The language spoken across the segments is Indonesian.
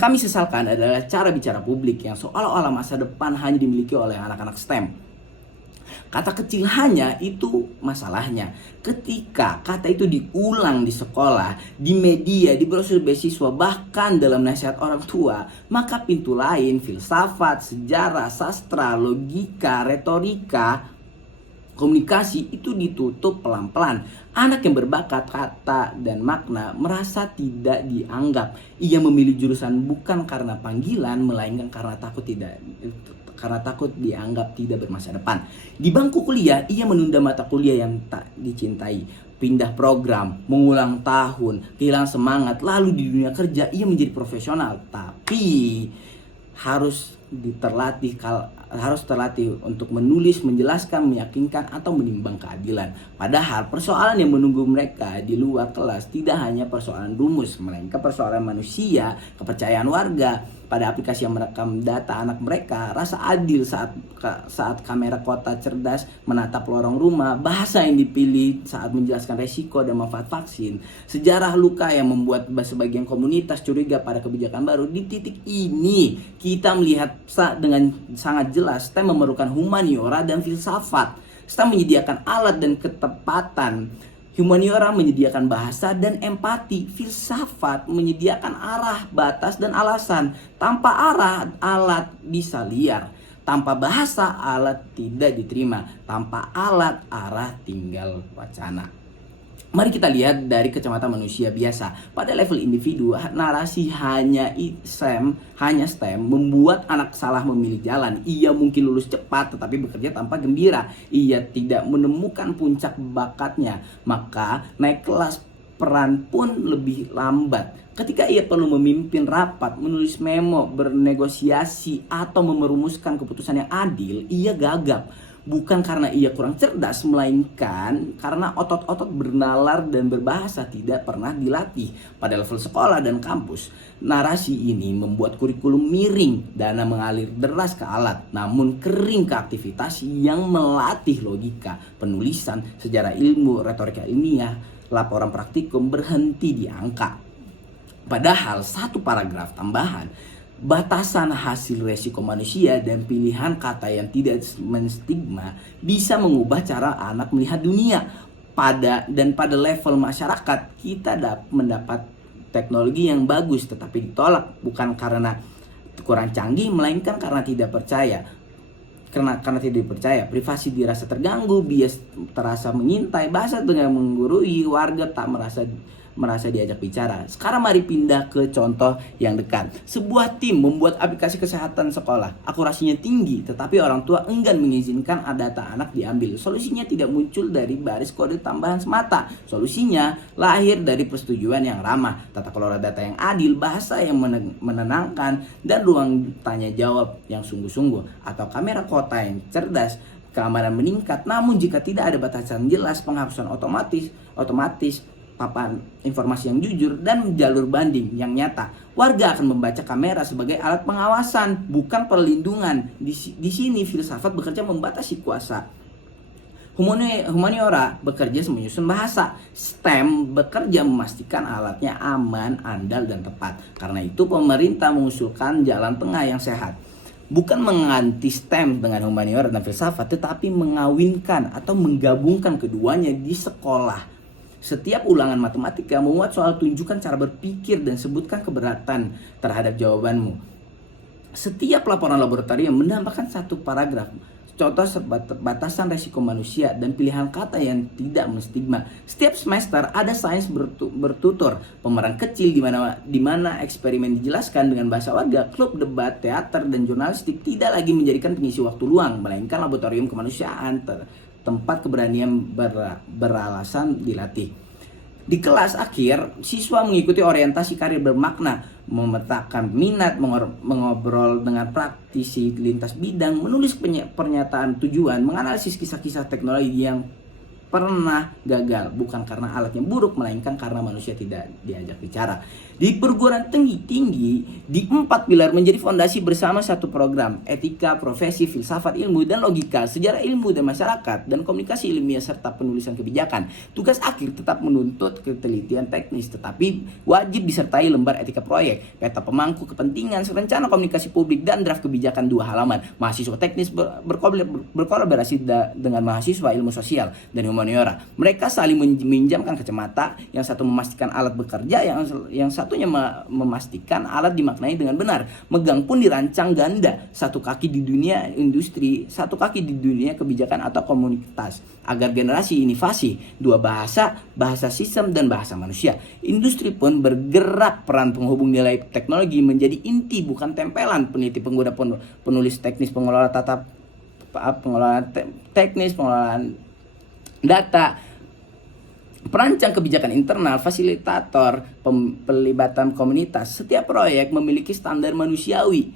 Kami sesalkan adalah cara bicara publik yang seolah-olah masa depan hanya dimiliki oleh anak-anak STEM. Kata kecil hanya itu masalahnya. Ketika kata itu diulang di sekolah, di media, di brosur beasiswa, bahkan dalam nasihat orang tua, maka pintu lain, filsafat, sejarah, sastra, logika, retorika, komunikasi itu ditutup pelan-pelan. Anak yang berbakat kata dan makna merasa tidak dianggap. Ia memilih jurusan bukan karena panggilan, melainkan karena takut dianggap tidak bermasa depan. Di bangku kuliah, ia menunda mata kuliah yang tak dicintai, pindah program, mengulang tahun, kehilangan semangat. Lalu di dunia kerja ia menjadi profesional, tapi harus terlatih untuk menulis, menjelaskan, meyakinkan, atau menimbang keadilan. Padahal persoalan yang menunggu mereka di luar kelas tidak hanya persoalan rumus, melainkan persoalan manusia, kepercayaan warga pada aplikasi yang merekam data anak mereka, rasa adil saat kamera kota cerdas menatap lorong rumah, bahasa yang dipilih saat menjelaskan resiko dan manfaat vaksin, sejarah luka yang membuat sebagian komunitas curiga pada kebijakan baru. Di titik ini kita melihat dengan sangat jelas STEM memerlukan humaniora dan filsafat. STEM menyediakan alat dan ketepatan, humaniora menyediakan bahasa dan empati, filsafat menyediakan arah, batas, dan alasan. Tanpa arah, alat bisa liar. Tanpa bahasa, alat tidak diterima. Tanpa alat, arah tinggal wacana. Mari kita lihat dari kacamata manusia biasa. Pada level individu, narasi hanya STEM membuat anak salah memilih jalan. Ia mungkin lulus cepat tetapi bekerja tanpa gembira. Ia tidak menemukan puncak bakatnya, maka naik kelas peran pun lebih lambat. Ketika ia perlu memimpin rapat, menulis memo, bernegosiasi, atau merumuskan keputusan yang adil, ia gagap. Bukan karena ia kurang cerdas, melainkan karena otot-otot bernalar dan berbahasa tidak pernah dilatih. Pada level sekolah dan kampus, narasi ini membuat kurikulum miring, dana mengalir deras ke alat, namun kering ke aktivitas yang melatih logika, penulisan, sejarah ilmu, retorika ilmiah, laporan praktikum berhenti di angka. Padahal satu paragraf tambahan, batasan hasil resiko manusia, dan pilihan kata yang tidak menstigma bisa mengubah cara anak melihat dunia. Pada level masyarakat, kita mendapat teknologi yang bagus tetapi ditolak bukan karena kurang canggih, melainkan karena tidak percaya. Karena tidak dipercaya, privasi dirasa terganggu, bias terasa mengintai, bahasa dengan menggurui, warga tak merasa diajak bicara. Sekarang mari pindah ke contoh yang dekat. Sebuah tim membuat aplikasi kesehatan sekolah. Akurasinya tinggi, tetapi orang tua enggan mengizinkan data anak diambil. Solusinya tidak muncul dari baris kode tambahan semata. Solusinya lahir dari persetujuan yang ramah, tata kelola data yang adil, bahasa yang menenangkan, dan ruang tanya jawab yang sungguh-sungguh, atau kamera kota yang cerdas. Keamanan meningkat, namun jika tidak ada batasan jelas, penghapusan otomatis, papan informasi yang jujur, dan jalur banding yang nyata, warga akan membaca kamera sebagai alat pengawasan, bukan perlindungan. Di sini filsafat bekerja membatasi kuasa. Humaniora bekerja menyusun bahasa. STEM bekerja memastikan alatnya aman, andal, dan tepat. Karena itu pemerintah mengusulkan jalan tengah yang sehat. Bukan mengganti STEM dengan humaniora dan filsafat, tetapi mengawinkan atau menggabungkan keduanya di sekolah. Setiap ulangan matematika memuat soal, tunjukkan cara berpikir dan sebutkan keberatan terhadap jawabanmu. Setiap laporan laboratorium menambahkan satu paragraf. Contoh batasan resiko manusia dan pilihan kata yang tidak menstigma. Setiap semester ada sains bertutur, pemeran kecil di mana eksperimen dijelaskan dengan bahasa warga, klub debat, teater, dan jurnalistik tidak lagi menjadikan pengisi waktu luang, melainkan laboratorium kemanusiaan, tempat keberanian beralasan dilatih. Di kelas akhir, siswa mengikuti orientasi karir bermakna, memetakan minat, mengobrol dengan praktisi lintas bidang, menulis pernyataan tujuan, menganalisis kisah-kisah teknologi yang pernah gagal, bukan karena alatnya buruk, melainkan karena manusia tidak diajak bicara. Di perguruan tinggi, di 4 pilar menjadi fondasi bersama satu program: etika, profesi, filsafat ilmu, dan logika, sejarah ilmu dan masyarakat, dan komunikasi ilmiah, serta penulisan kebijakan. Tugas akhir tetap menuntut ketelitian teknis, tetapi wajib disertai lembar etika proyek, peta pemangku kepentingan, rencana komunikasi publik, dan draft kebijakan 2 halaman. Mahasiswa teknis berkolaborasi dengan mahasiswa ilmu sosial dan humaniora. Mereka saling meminjamkan kacamata, yang satu memastikan alat bekerja, yang satunya memastikan alat dimaknai dengan benar. Megang pun dirancang ganda, satu kaki di dunia industri, satu kaki di dunia kebijakan atau komunitas, agar generasi inovasi, 2 bahasa, bahasa sistem dan bahasa manusia. Industri pun bergerak, peran penghubung nilai teknologi menjadi inti bukan tempelan. Peneliti, pengguna, penulis teknis, pengelola teknis, pengelolaan data, perancang kebijakan internal, fasilitator, pelibatan komunitas. Setiap proyek memiliki standar manusiawi,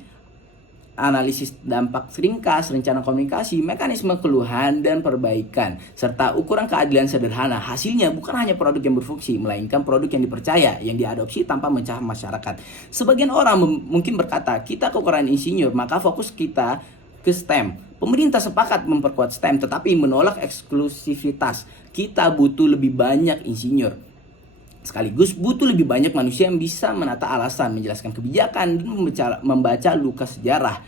analisis dampak ringkas, rencana komunikasi, mekanisme keluhan dan perbaikan, serta ukuran keadilan sederhana. Hasilnya bukan hanya produk yang berfungsi, melainkan produk yang dipercaya, yang diadopsi tanpa mencah masyarakat. Sebagian orang mungkin berkata, kita kekurangan insinyur, maka fokus kita ke STEM. Pemerintah sepakat memperkuat STEM, tetapi menolak eksklusivitas. Kita butuh lebih banyak insinyur, sekaligus butuh lebih banyak manusia yang bisa menata alasan, menjelaskan kebijakan, dan membaca luka sejarah.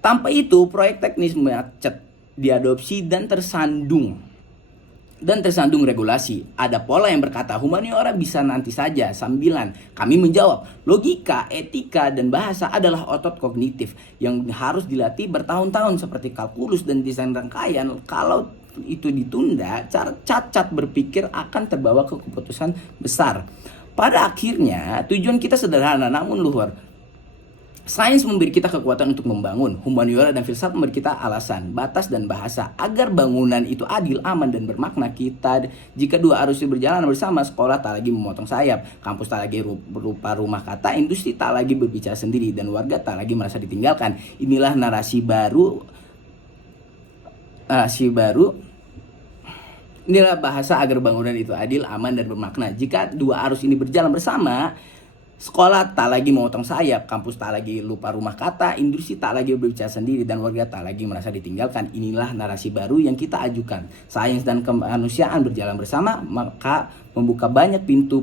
Tanpa itu, proyek teknis macet, diadopsi, dan tersandung regulasi. Ada pola yang berkata humaniora bisa nanti saja, sambilan kami menjawab, logika, etika, dan bahasa adalah otot kognitif yang harus dilatih bertahun-tahun seperti kalkulus dan desain rangkaian. Kalau itu ditunda, cacat berpikir akan terbawa ke keputusan besar. Pada akhirnya, tujuan kita sederhana namun luhur. Sains memberi kita kekuatan untuk membangun, humaniora dan filsafat memberi kita alasan, batas, dan bahasa. Agar bangunan itu adil, aman, dan bermakna, jika 2 arus berjalan bersama, sekolah tak lagi memotong sayap, kampus tak lagi berupa rumah kata, industri tak lagi berbicara sendiri, dan warga tak lagi merasa ditinggalkan. Inilah narasi baru. Inilah bahasa agar bangunan itu adil, aman, dan bermakna. Jika 2 arus ini berjalan bersama, sekolah tak lagi memotong sayap, kampus tak lagi lupa rumah kata, industri tak lagi berbicara sendiri, dan warga tak lagi merasa ditinggalkan. Inilah narasi baru yang kita ajukan. Sains dan kemanusiaan berjalan bersama, maka membuka banyak pintu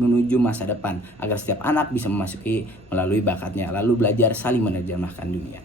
menuju masa depan, agar setiap anak bisa memasuki melalui bakatnya, lalu belajar saling menerjemahkan dunia.